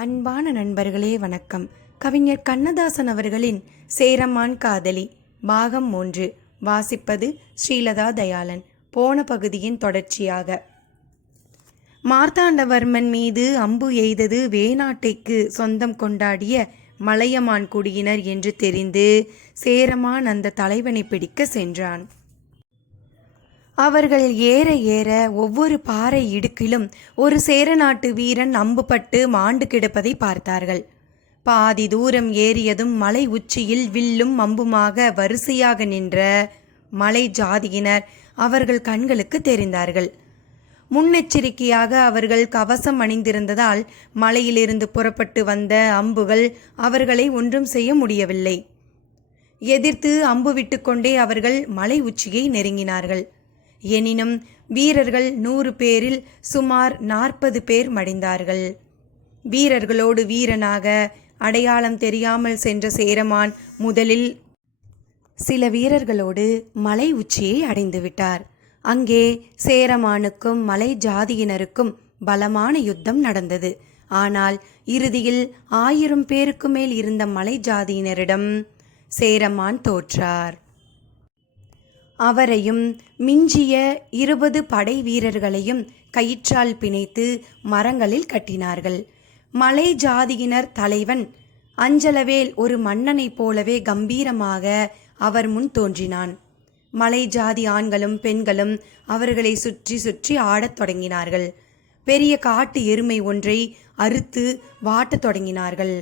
அன்பான நண்பர்களே வணக்கம். கவிஞர் கண்ணதாசன் அவர்களின் சேரமான் காதலி பாகம் மூன்று வாசிப்பது ஸ்ரீலதா தயாளன். போன பகுதியின் தொடர்ச்சியாக. மார்த்தாண்டவர்மன் மீது அம்பு எய்தது வேணாட்டைக்கு சொந்தம் கொண்டாடிய மலையமான் குடியினர் என்று தெரிந்து சேரமான் அந்த தலைவனை பிடிக்க சென்றான். அவர்கள் ஏற ஏற ஒவ்வொரு பாறை இடுக்கிலும் ஒரு சேரநாட்டு வீரன் அம்புபட்டு மாண்டு கிடப்பதை பார்த்தார்கள். பாதி தூரம் ஏறியதும் மலை உச்சியில் வில்லும் அம்புமாக வரிசையாக நின்ற மலை ஜாதியினர் அவர்கள் கண்களுக்கு தெரிந்தார்கள். முன்னெச்சரிக்கையாக அவர்கள் கவசம் அணிந்திருந்ததால் மலையிலிருந்து புறப்பட்டு வந்த அம்புகள் அவர்களை ஒன்றும் செய்ய முடியவில்லை. எதிர்த்து அம்பு விட்டுக்கொண்டே அவர்கள் மலை உச்சியை நெருங்கினார்கள். எனினும் வீரர்கள் நூறு பேரில் சுமார் நாற்பது பேர் மடிந்தார்கள். வீரர்களோடு வீரனாக அடையாளம் தெரியாமல் சென்ற சேரமான் முதலில் சில வீரர்களோடு மலை உச்சியை அடைந்து விட்டார். அங்கே சேரமானுக்கும் மலை ஜாதியினருக்கும் பலமான யுத்தம் நடந்தது. ஆனால் இறுதியில் ஆயிரம் பேருக்கு மேல் இருந்த மலை ஜாதியினரிடம் சேரமான் தோற்றார். அவரையும் மிஞ்சிய இருபது படை வீரர்களையும் கயிற்றால் பிணைத்து மரங்களில் கட்டினார்கள். மலை ஜாதியினர் தலைவன் அஞ்சலவேல் ஒரு மன்னனைப் போலவே கம்பீரமாக அவர் முன் தோன்றினான். மலை ஜாதி ஆண்களும் பெண்களும் அவர்களை சுற்றி சுற்றி ஆடத் தொடங்கினார்கள். பெரிய காட்டு எருமை ஒன்றை அறுத்து வாட்டத் தொடங்கினார்கள்.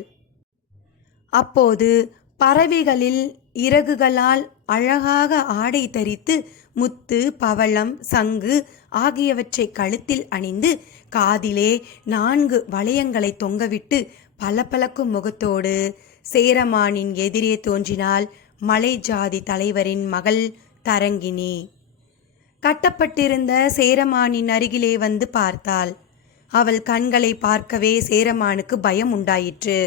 அப்போது பறவைகளில் இறகுகளால் அழகாக ஆடை தரித்து முத்து பவளம் சங்கு ஆகியவற்றை கழுத்தில் அணிந்து காதிலே நான்கு வளையங்களை தொங்கவிட்டு பளபளக்கும் முகத்தோடு சேரமானின் எதிரே தோன்றினாள் மலை ஜாதி தலைவரின் மகள் தரங்கினி. கட்டப்பட்டிருந்த சேரமானின் அருகிலே வந்து பார்த்தாள். அவள் கண்களை பார்க்கவே சேரமானுக்கு பயம் உண்டாயிற்று.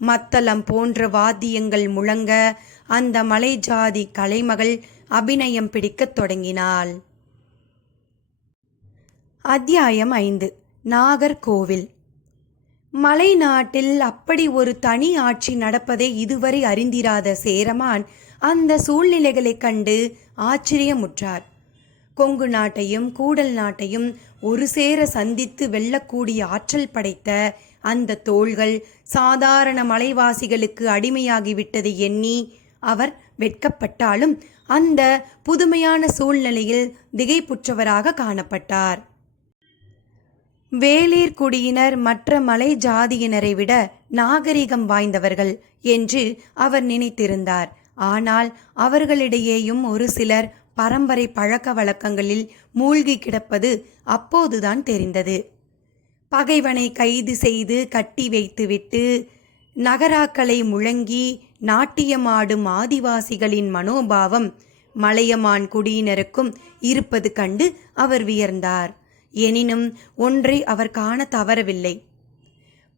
மத்தளம் போன்ற வாத்தியங்கள் முழங்க அந்த மலை ஜாதி கலைமகள் அபிநயம் பிடிக்கத் தொடங்கினாள். அத்தியாயம் ஐந்து. நாகர்கோவில். மலை நாட்டில் அப்படி ஒரு தனி ஆட்சி நடப்பதை இதுவரை அறிந்திராத சேரமான் அந்த சூழ்நிலைகளைக் கண்டு ஆச்சரியமுற்றார். கொங்கு நாட்டையும் கூடல் நாட்டையும் ஒரு சேர சந்தித்து வெல்லக்கூடிய ஆற்றல் படைத்த அந்த தோள்கள் சாதாரண மலைவாசிகளுக்கு அடிமையாகிவிட்டதை எண்ணி அவர் வெட்கப்பட்டாலும் அந்த புதுமையான சூழ்நிலையில் திகைப்புற்றவராக காணப்பட்டார். வேளிர் குடியினர் மற்ற மலை ஜாதியினரை விட நாகரிகம் வாய்ந்தவர்கள் என்று அவர் நினைத்திருந்தார். ஆனால் அவர்களிடையேயும் ஒரு சிலர் பரம்பரை பழக்க வழக்கங்களில் மூழ்கி கிடப்பது அப்போதுதான் தெரிந்தது. பகைவனை கைது செய்து கட்டி வைத்துவிட்டு நகராக்களை முழங்கி நாட்டியமாடும் ஆதிவாசிகளின் மனோபாவம் மலையமான் குடியினருக்கும் இருப்பது கண்டு அவர் வியர்ந்தார். எனினும் ஒன்றை அவர் காண தவறவில்லை.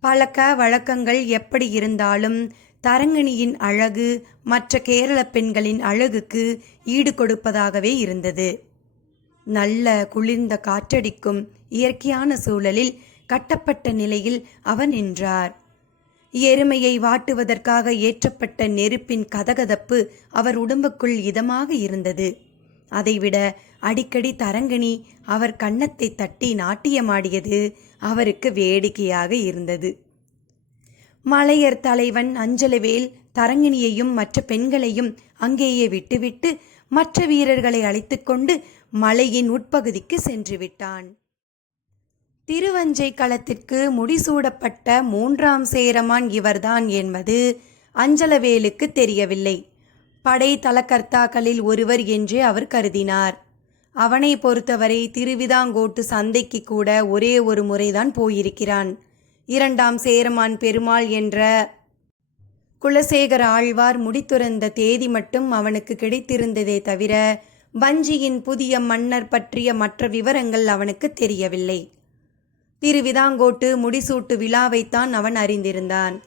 பழக்க வழக்கங்கள் எப்படி இருந்தாலும் தரங்கணியின் அழகு மற்ற கேரள பெண்களின் அழகுக்கு ஈடு கொடுப்பதாகவே இருந்தது. நல்ல குளிர்ந்த காற்றடிக்கும் இயற்கையான சூழலில் கட்டப்பட்ட நிலையில் அவர் நின்றார். எருமையை வாட்டுவதற்காக ஏற்றப்பட்ட நெருப்பின் கதகதப்பு அவர் உடம்புக்குள் இதமாக இருந்தது. அதைவிட அடிக்கடி தரங்கணி அவர் கன்னத்தை தட்டி நாட்டியமாடியது அவருக்கு வேடிக்கையாக இருந்தது. மலையர் தலைவன் அஞ்சலவேல் தரங்கிணியையும் மற்ற பெண்களையும் அங்கேயே விட்டுவிட்டு மற்ற வீரர்களை அழைத்துக்கொண்டு மலையின் உட்பகுதிக்கு சென்று விட்டான் திருவஞ்சை களத்திற்கு முடிசூடப்பட்ட மூன்றாம் சேரமான் இவர்தான் என்பது அஞ்சலவேலுக்கு தெரியவில்லை. படை தலக்கர்த்தாக்களில் ஒருவர் என்றே அவர் கருதினார். அவனை பொறுத்தவரை திருவிதாங்கோட்டு சந்தைக்கு கூட ஒரே ஒரு முறைதான் போயிருக்கிறான். இரண்டாம் சேரமான் பெருமாள் என்ற குலசேகர ஆழ்வார் முடித்துறந்த தேதி மட்டும் அவனுக்கு கிடைத்திருந்ததே தவிர வஞ்சியின் புதிய மன்னர் பற்றிய மற்ற விவரங்கள் அவனுக்கு தெரியவில்லை. திருவிதாங்கோட்டு முடிசூட்டு விழாவைத்தான் அவன் அறிந்திருந்தான்.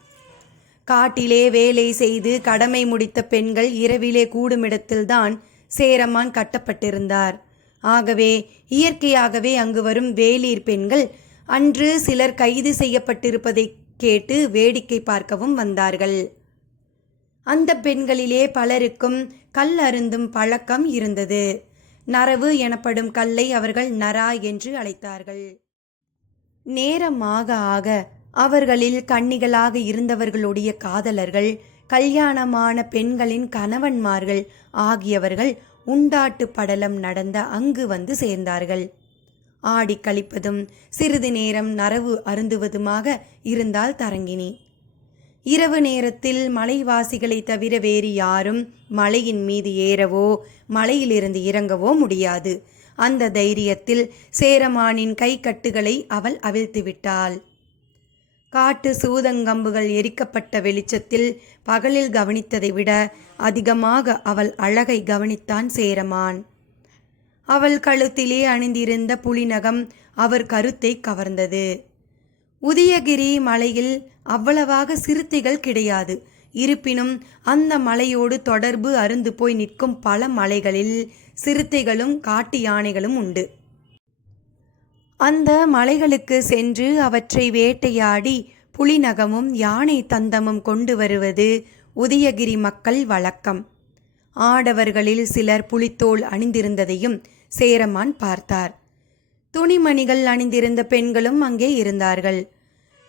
காட்டிலே வேலை செய்து கடமை முடித்த பெண்கள் இரவிலே கூடுமிடத்தில்தான் சேரமான் கட்டப்பட்டிருந்தார். ஆகவே இயற்கையாகவே அங்கு வரும் வேலீர் பெண்கள் அன்று சிலர் கைது செய்யப்பட்டிருப்பதை கேட்டு வேடிக்கை பார்க்கவும் வந்தார்கள். அந்த பெண்களிலே பலருக்கும் கல் அருந்தும் பழக்கம் இருந்தது. நரவு எனப்படும் கல்லை அவர்கள் நரா என்று அழைத்தார்கள். நேரமாக ஆக அவர்களில் கன்னிகளாக இருந்தவர்களுடைய காதலர்கள் கல்யாணமான பெண்களின் கணவன்மார்கள் ஆகியவர்கள் உண்டாட்டு படலம் நடந்த அங்கு வந்து சேர்ந்தார்கள். ஆடி கழிப்பதும் சிறிது நேரம் நரவு அருந்துவதுமாக இருந்தால் தரங்கினி. இரவு நேரத்தில் மலைவாசிகளை தவிர வேறு யாரும் மலையின் மீது ஏறவோ மலையிலிருந்து இறங்கவோ முடியாது. அந்த தைரியத்தில் சேரமானின் கைக்கட்டுகளை அவள் அவிழ்த்து விட்டாள் காட்டு சூதங்கம்புகள் எரிக்கப்பட்ட வெளிச்சத்தில் பகலில் கவனித்ததை விட அதிகமாக அவள் அழகை கவனித்தான் சேரமான். அவள் கழுத்திலே அணிந்திருந்த புலிநகம் அவர் கருத்தை கவர்ந்தது. உதயகிரி மலையில் அவ்வளவாக சிறுத்தைகள் கிடையாது. இருப்பினும் அந்த மலையோடு தொடர்பு அருந்து போய் நிற்கும் பல மலைகளில் சிறுத்தைகளும் காட்டு யானைகளும் உண்டு. அந்த மலைகளுக்கு சென்று அவற்றை வேட்டையாடி புலிநகமும் யானை தந்தமும் கொண்டு வருவது உதயகிரி மக்கள் வழக்கம். ஆடவர்களில் சிலர் புலித்தோல் அணிந்திருந்ததையும் சேரமான் பார்த்தார். துணிமணிகள் அணிந்திருந்த பெண்களும் அங்கே இருந்தார்கள்.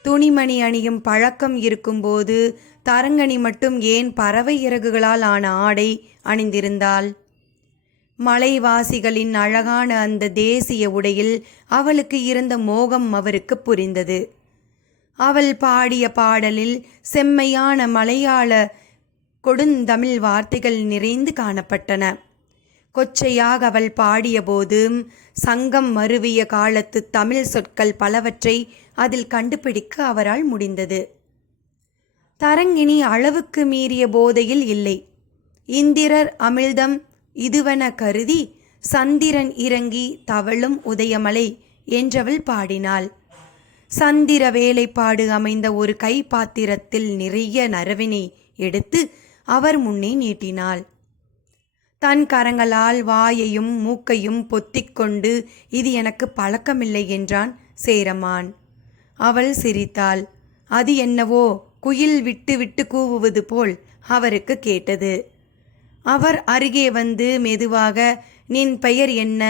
துணிமணி அணியும் பழக்கம் இருக்கும்போது தரங்கணி மட்டும் ஏன் பறவை இறகுகளால் ஆன ஆடை அணிந்திருந்தாள்? மலைவாசிகளின் அழகான அந்த தேசிய உடையில் அவளுக்கு இருந்த மோகம் அவருக்கு புரிந்தது. அவள் பாடிய பாடலில் செம்மையான மலையாள கொடுந்தமிழ் வார்த்தைகள் நிறைந்து காணப்பட்டன. கொச்சையாக அவள் பாடியபோது சங்கம் மருவிய காலத்து தமிழ் சொற்கள் பலவற்றை அதில் கண்டுபிடிக்க அவரால் முடிந்தது. தரங்கிணி அளவுக்கு மீறிய போதையில் இல்லை. இந்திரர் அமிழ்தம் இதுவென கருதி சந்திரன் இறங்கி தவழும் உதயமலை என்றவள் பாடினாள். சந்திர வேலைப்பாடு அமைந்த ஒரு கைப்பாத்திரத்தில் நிறைய நரவினை எடுத்து அவர் முன்னே நீட்டினாள். தன் கரங்களால் வாயையும் மூக்கையும் பொத்திக்கொண்டு இது எனக்கு பழக்கமில்லை என்றான் சேரமான். அவள் சிரித்தாள். அது என்னவோ குயில் விட்டு விட்டு கூவுவது போல் அவருக்கு கேட்டது. அவர் அருகே வந்து மெதுவாக நின் பெயர் என்ன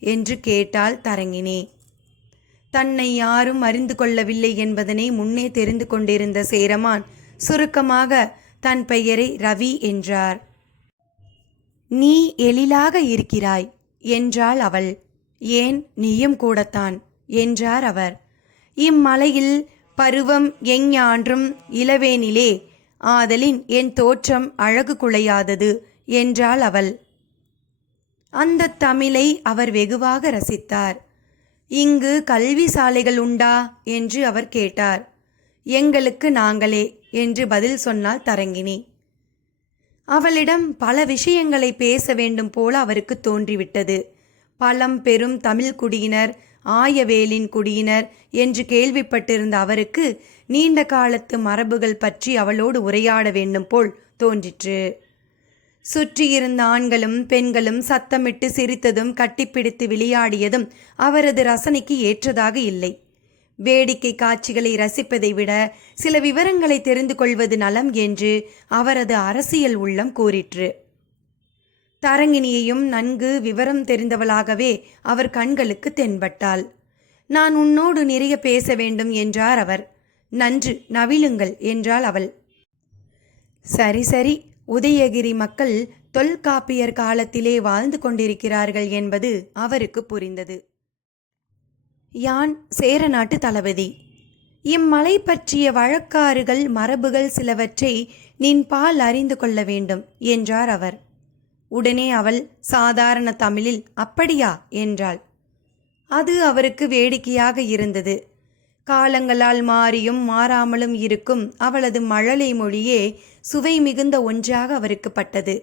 என்று கேட்டால் தரங்கினே. தன்னை யாரும் அறிந்து கொள்ளவில்லை என்பதனை முன்னே தெரிந்து கொண்டிருந்த சேரமான் சுருக்கமாக தன் பெயரை ரவி என்றார். நீ எழிலாக இருக்கிறாய் என்றாள் அவள். ஏன்? நீயும் கூடத்தான் என்றார் அவர். இம்மலையில் பருவம் எஞ்ஞான்றும் இளவேனிலே. ஆதலின் என் தோற்றம் அழகு குலையாதது. என்றாள் அவள். அந்த தமிழை அவர் வெகுவாக ரசித்தார். இங்கு கல்வி சாலைகள் உண்டா? என்று அவர் கேட்டார். எங்களுக்கு நாங்களே என்று பதில் சொன்னால் தரங்கினி. அவளிடம் பல விஷயங்களை பேச வேண்டும் போல அவருக்கு தோன்றிவிட்டது. பழம் பெரும் தமிழ் குடியினர் ஆயவேலின் குடியினர் என்று கேள்விப்பட்டிருந்த அவருக்கு நீண்ட காலத்து மரபுகள் பற்றி அவளோடு உரையாட வேண்டும் போல் தோன்றிற்று. சுற்றியிருந்த ஆண்களும் பெண்களும் சத்தமிட்டு சிரித்ததும் கட்டிப்பிடித்து விளையாடியதும் அவரது ரசனைக்கு ஏற்றதாக இல்லை. வேடிக்கை காட்சிகளை ரசிப்பதை விட சில விவரங்களை தெரிந்து கொள்வது நலம் என்று அவரது அரசியல் உள்ளம் கூறிற்று. தரங்கினியையும் நன்கு விவரம் தெரிந்தவளாகவே அவர் கண்களுக்கு தென்பட்டாள். நான் உன்னோடு நிறைய பேச வேண்டும் என்றார் அவர். நன்று நவிழுங்கள் என்றாள் அவள். சரி சரி உதயகிரி மக்கள் தொல்காப்பியர் காலத்திலே வாழ்ந்து கொண்டிருக்கிறார்கள் என்பது அவருக்கு புரிந்தது. யான் சேரநாட்டு தளபதி இம்மலை பற்றிய வழக்காறுகள் மரபுகள் சிலவற்றை நின் பால் அறிந்து கொள்ள வேண்டும் என்றார் அவர். உடனே அவள் சாதாரண தமிழில் அப்படியா? என்றாள். அது அவருக்கு வேடிக்கையாக இருந்தது. காலங்களால் மாறியும் மாறாமலும் இருக்கும் அவளது மழலை மொழியே சுவை மிகுந்த ஒன்றாக அவருக்கு பட்டது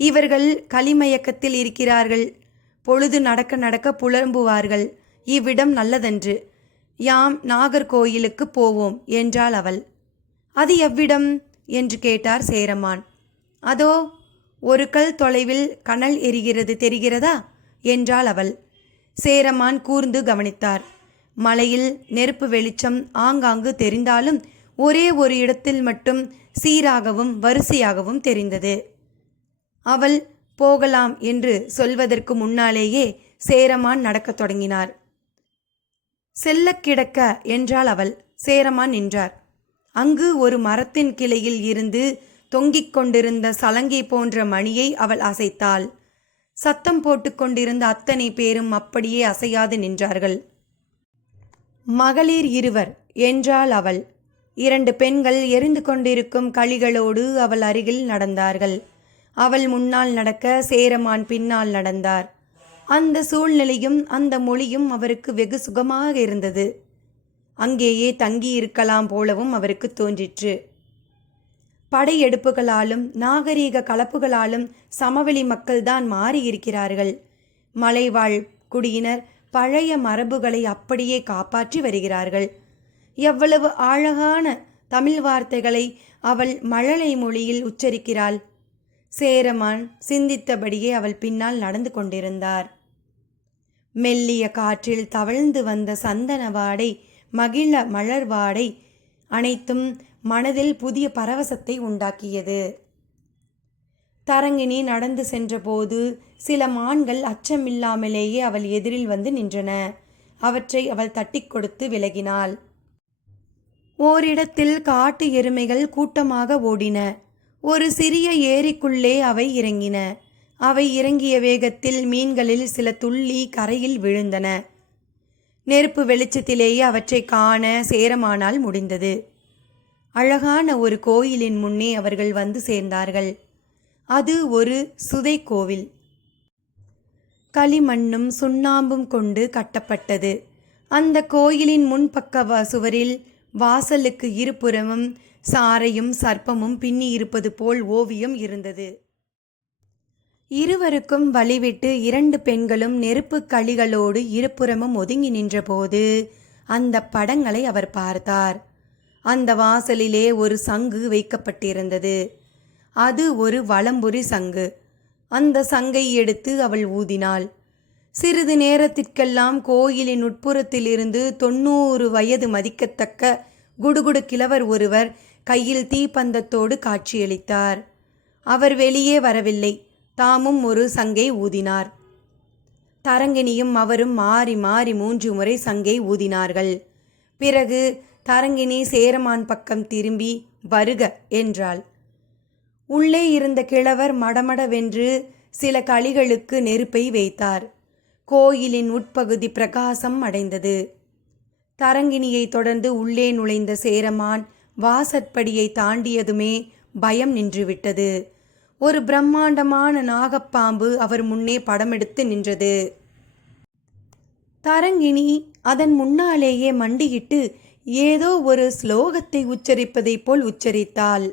இவர்கள் களிமயக்கத்தில் இருக்கிறார்கள். பொழுது நடக்க நடக்க புலம்புவார்கள். இவ்விடம் நல்லதன்று. யாம் நாகர்கோயிலுக்கு போவோம் என்றாள் அவள். அது எவ்விடம்? என்று கேட்டார் சேரமான். அதோ ஒரு கல் தொலைவில் கனல் எரிகிறது தெரிகிறதா? என்றாள் அவள். சேரமான் கூர்ந்து கவனித்தார். மலையில் நெருப்பு வெளிச்சம் ஆங்காங்கு தெரிந்தாலும் ஒரே ஒரு இடத்தில் மட்டும் சீராகவும் வரிசையாகவும் தெரிந்தது. அவள் போகலாம் என்று சொல்வதற்கு முன்னாலேயே சேரமான் நடக்கத் தொடங்கினார். செல்லக் கிடக்க என்றாள் அவள். சேரமான் நின்றார். அங்கு ஒரு மரத்தின் கிளையில் இருந்து தொங்கிக் கொண்டிருந்த சலங்கை போன்ற மணியை அவள் அசைத்தாள். சத்தம் போட்டுக்கொண்டிருந்த அத்தனை பேரும் அப்படியே அசையாது நின்றார்கள். மகளிர் இருவர் என்றாள் அவள். இரண்டு பெண்கள் எரிந்து கொண்டிருக்கும் களிகளோடு அவள் அருகில் நடந்தார்கள். அவள் முன்னால் நடக்க சேரமான் பின்னால் நடந்தார். அந்த சூழ்நிலையும் அந்த மொழியும் அவருக்கு வெகு சுகமாக இருந்தது. அங்கேயே தங்கி இருக்கலாம் போலவும் அவருக்கு தோன்றிற்று. படையெடுப்புகளாலும் நாகரீக கலப்புகளாலும் சமவெளி மக்கள்தான் மாறியிருக்கிறார்கள். மலைவாழ் குடியினர் பழைய மரபுகளை அப்படியே காப்பாற்றி வருகிறார்கள். எவ்வளவு அழகான தமிழ் வார்த்தைகளை அவள் மழலை மொழியில் உச்சரிக்கிறாள். சேரமான் சிந்தித்தபடியே அவள் பின்னால் நடந்து கொண்டிருந்தார். மெல்லிய காற்றில் தவழ்ந்து வந்த சந்தன வாடை மகிழ மலர் வாடை அனைத்தும் மனதில் புதிய பரவசத்தை உண்டாக்கியது. தரங்கினி நடந்து சென்றபோது சில மான்கள் அச்சமில்லாமலேயே அவள் எதிரில் வந்து நின்றன. அவற்றை அவள் தட்டி கொடுத்து விலகினாள். ஓரிடத்தில் காட்டு எருமைகள் கூட்டமாக ஓடின. ஒரு சிறிய ஏரிக்குள்ளே அவை இறங்கின. அவை இறங்கிய வேகத்தில் மீன்களில் சில துள்ளி கரையில் விழுந்தன. நெருப்பு வெளிச்சத்திலேயே அவற்றை காண சேரமானால் முடிந்தது. அழகான ஒரு கோயிலின் முன்னே அவர்கள் வந்து சேர்ந்தார்கள். அது ஒரு சுதை கோவில். களிமண்ணும் சுண்ணாம்பும் கொண்டு கட்டப்பட்டது. அந்த கோயிலின் முன்பக்க சுவரில் வாசலுக்கு இருபுறமும் சாரையும் சர்ப்பமும் பின்னி இருப்பது போல் ஓவியம் இருந்தது. இருவருக்கும் வழிவிட்டு இரண்டு பெண்களும் நெருப்புக் களிகளோடு இருபுறமும் ஒதுங்கி நின்றபோது அந்த படங்களை அவர் பார்த்தார். அந்த வாசலிலே ஒரு சங்கு வைக்கப்பட்டிருந்தது. அது ஒரு வலம்புரி சங்கு. அந்த சங்கை எடுத்து அவள் ஊதினாள். சிறிது நேரத்திற்கெல்லாம் கோயிலின் உட்புறத்திலிருந்து தொண்ணூறு வயது மதிக்கத்தக்க குடுகுடு கிழவர் ஒருவர் கையில் தீப்பந்தத்தோடு காட்சியளித்தார். அவர் வெளியே வரவில்லை. தாமும் ஒரு சங்கை ஊதினார். தரங்கினியும் அவரும் மாறி மாறி மூன்று முறை சங்கை ஊதினார்கள். பிறகு தரங்கினி சேரமான் பக்கம் திரும்பி வருக என்றாள். உள்ளே இருந்த கிழவர் மடமடவென்று சில களிகளுக்கு நெருப்பை வைத்தார். கோயிலின் உட்பகுதி பிரகாசம் அடைந்தது. தரங்கினியை தொடர்ந்து உள்ளே நுழைந்த சேரமான் வாசற்படியை தாண்டியதுமே பயம் நின்றுவிட்டது. ஒரு பிரம்மாண்டமான நாகப்பாம்பு அவர் முன்னே படமெடுத்து நின்றது. தரங்கிணி அதன் முன்னாலேயே மண்டியிட்டு ஏதோ ஒரு ஸ்லோகத்தை உச்சரிப்பதைப் போல் உச்சரித்தாள்.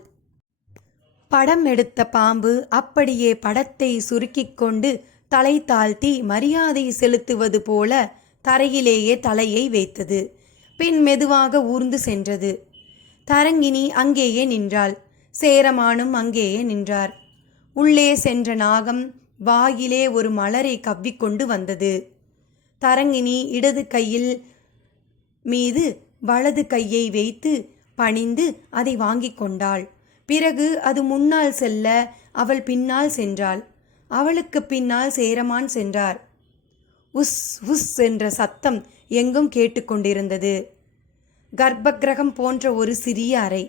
படம் எடுத்த பாம்பு அப்படியே படத்தை சுருக்கிக் கொண்டு தலை தாழ்த்தி மரியாதை செலுத்துவது போல தரையிலேயே தலையை வைத்தது. பின் மெதுவாக ஊர்ந்து சென்றது. தரங்கினி அங்கேயே நின்றாள். சேரமானும் அங்கேயே நின்றார். உள்ளே சென்ற நாகம் வாயிலே ஒரு மலரை கவ்விக்கொண்டு வந்தது. தரங்கினி இடது கையில் மீது வலது கையை வைத்து பணிந்து அதை வாங்கிக் கொண்டாள். பிறகு அது முன்னால் செல்ல அவள் பின்னால் சென்றாள். அவளுக்கு பின்னால் சேரமான் சென்றார். உஸ் உஸ் என்ற சத்தம் எங்கும் கேட்டுக்கொண்டிருந்தது கர்ப்பக்கிரகம் போன்ற ஒரு சிறிய அறை.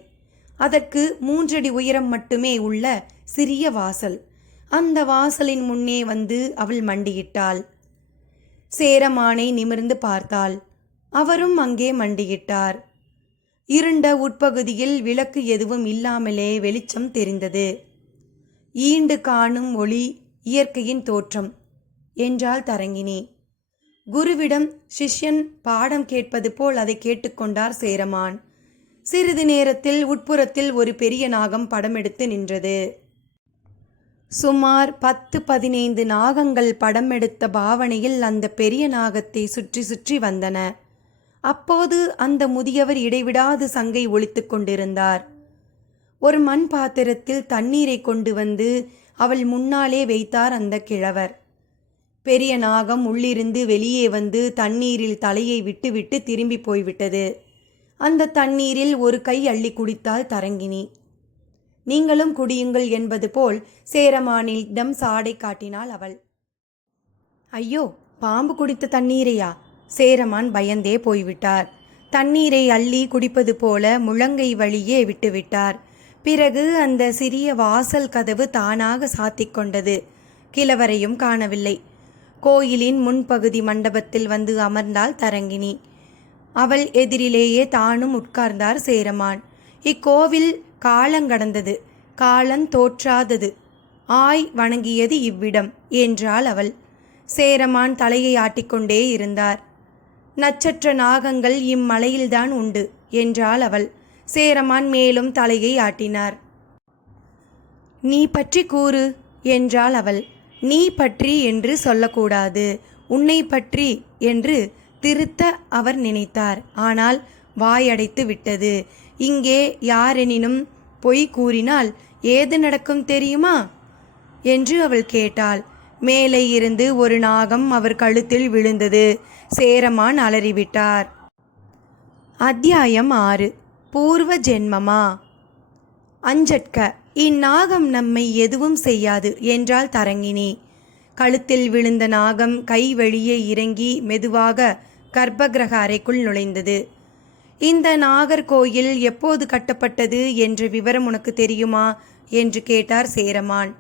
அதற்கு மூன்றடி உயரம் மட்டுமே உள்ள சிறிய வாசல். அந்த வாசலின் முன்னே வந்து அவள் மண்டியிட்டாள். சேரமானை நிமிர்ந்து பார்த்தாள். அவரும் அங்கே மண்டியிட்டார். இருண்ட உட்பகுதியில் விளக்கு எதுவும் இல்லாமலே வெளிச்சம் தெரிந்தது. ஈண்டு காணும் ஒளி இயற்கையின் தோற்றம். என்றாள் தரங்கினி. குருவிடம் சிஷ்யன் பாடம் கேட்பது போல் அதை கேட்டுக்கொண்டார் சேரமான். சிறிது நேரத்தில் உட்புறத்தில் ஒரு பெரிய நாகம் படமெடுத்து நின்றது. சுமார் பத்து பதினைந்து நாகங்கள் படம் எடுத்த பாவனையில் அந்த பெரிய நாகத்தை சுற்றி சுற்றி வந்தன. அப்போது அந்த முதியவர் இடைவிடாது சங்கை ஒழித்து கொண்டிருந்தார். ஒரு மண் பாத்திரத்தில் தண்ணீரை கொண்டு வந்து அவள் முன்னாலே வைத்தார் அந்த கிழவர். பெரிய நாகம் உள்ளிருந்து வெளியே வந்து தண்ணீரில் தலையை விட்டுவிட்டு திரும்பி போய்விட்டது. அந்த தண்ணீரில் ஒரு கை அள்ளி குடித்தாள் தரங்கினி. நீங்களும் குடியுங்கள் என்பது போல் சேரமானிடம் சாடை காட்டினாள் அவள். ஐயோ பாம்பு குடித்த தண்ணீரையா? சேரமான் பயந்தே போய்விட்டார். தண்ணீரை அள்ளி குடிப்பது போல முழங்கை வழியே விட்டுவிட்டார். பிறகு அந்த சிறிய வாசல் கதவு தானாக சாத்திக் கொண்டது கிழவரையும் காணவில்லை. கோயிலின் முன்பகுதி மண்டபத்தில் வந்து அமர்ந்தாள் தரங்கினி. அவள் எதிரிலேயே தானும் உட்கார்ந்தார் சேரமான். இக்கோவில் காலங்கடந்தது காலம் தோற்றாதது. ஆய் வணங்கியது இவ்விடம் என்றாள் அவள். சேரமான் தலையை ஆட்டிக்கொண்டே இருந்தார். நட்சத்திர நாகங்கள் இம்மலையில்தான் உண்டு என்றாள் அவள். சேரமான் மேலும் தலையை ஆட்டினார். நீ பற்றி கூறு என்றாள் அவள். நீ பற்றி என்று சொல்லக்கூடாது. உன்னை பற்றி என்று திருத்த அவர் நினைத்தார். ஆனால் வாயடைத்து விட்டது. இங்கே யாரெனினும் பொய் கூறினால் ஏது நடக்கும் தெரியுமா? என்று அவள் கேட்டாள். மேலே இருந்து ஒரு நாகம் அவர் கழுத்தில் விழுந்தது. சேரமான் அலறிவிட்டார். அத்தியாயம் ஆறு. பூர்வ ஜென்மமா? அஞ்சற்க இந்நாகம் நம்மை எதுவும் செய்யாது என்றால் தரங்கினி. கழுத்தில் விழுந்த நாகம் கை வழியே இறங்கி மெதுவாக கர்ப்பகிரக அறைக்குள் நுழைந்தது. இந்த நாகர்கோயில் எப்போது கட்டப்பட்டது என்ற விவரம் உனக்கு தெரியுமா? என்று கேட்டார் சேரமான்.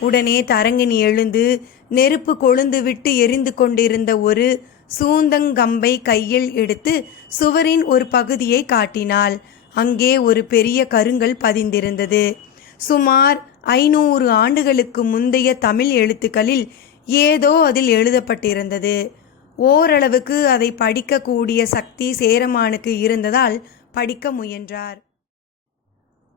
உடனே தரங்கினி எழுந்து நெருப்பு கொழுந்து விட்டு எரிந்து கொண்டிருந்த ஒரு சூந்தங்கம்பை கையில் எடுத்து சுவரின் ஒரு பகுதியை காட்டினாள். அங்கே ஒரு பெரிய கருங்கல் பதிந்திருந்தது. சுமார் ஐநூறு ஆண்டுகளுக்கு முந்தைய தமிழ் எழுத்துக்களில் ஏதோ அதில் எழுதப்பட்டிருந்தது. ஓரளவுக்கு அதை படிக்கக்கூடிய சக்தி சேரமானுக்கு இருந்ததால் படிக்க முயன்றார்.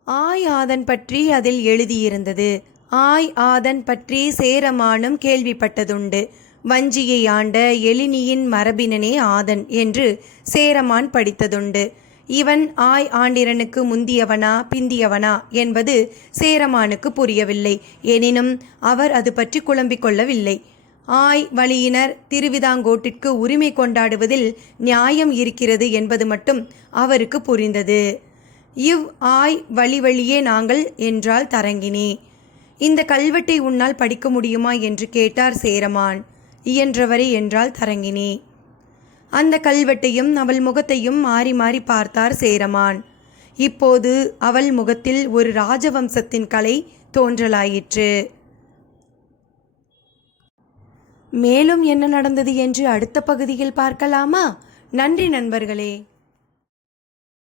ஆய் ஆதன் பற்றி அதில் எழுதியிருந்தது. ஆய் ஆதன் பற்றி சேரமானும் கேள்விப்பட்டதுண்டு. வஞ்சியை ஆண்ட எழினியின் மரபினனே ஆதன் என்று சேரமான் படித்ததுண்டு. இவன் ஆய் ஆண்டிரனுக்கு முந்தியவனா பிந்தியவனா என்பது சேரமானுக்கு புரியவில்லை. எனினும் அவர் அது பற்றி குழம்பிக் கொள்ளவில்லை. ஆய் வழியினர் திருவிதாங்கோட்டிற்கு உரிமை கொண்டாடுவதில் நியாயம் இருக்கிறது என்பது மட்டும் அவருக்கு புரிந்தது. இவ் ஆய் வழி வழியே நாங்கள் என்றால் தரங்கினி. இந்த கல்வெட்டை உன்னால் படிக்க முடியுமா என்று கேட்டார் சேரமான். இயன்றவரை என்றால் தரங்கினி. அந்த கல்வெட்டையும் அவள் முகத்தையும் மாறி மாறி பார்த்தார் சேரமான். இப்போது அவள் முகத்தில் ஒரு ராஜவம்சத்தின் கலை தோன்றலாயிற்று. மேலும் என்ன நடந்தது என்று அடுத்த பகுதியில் பார்க்கலாமா? நன்றி நண்பர்களே.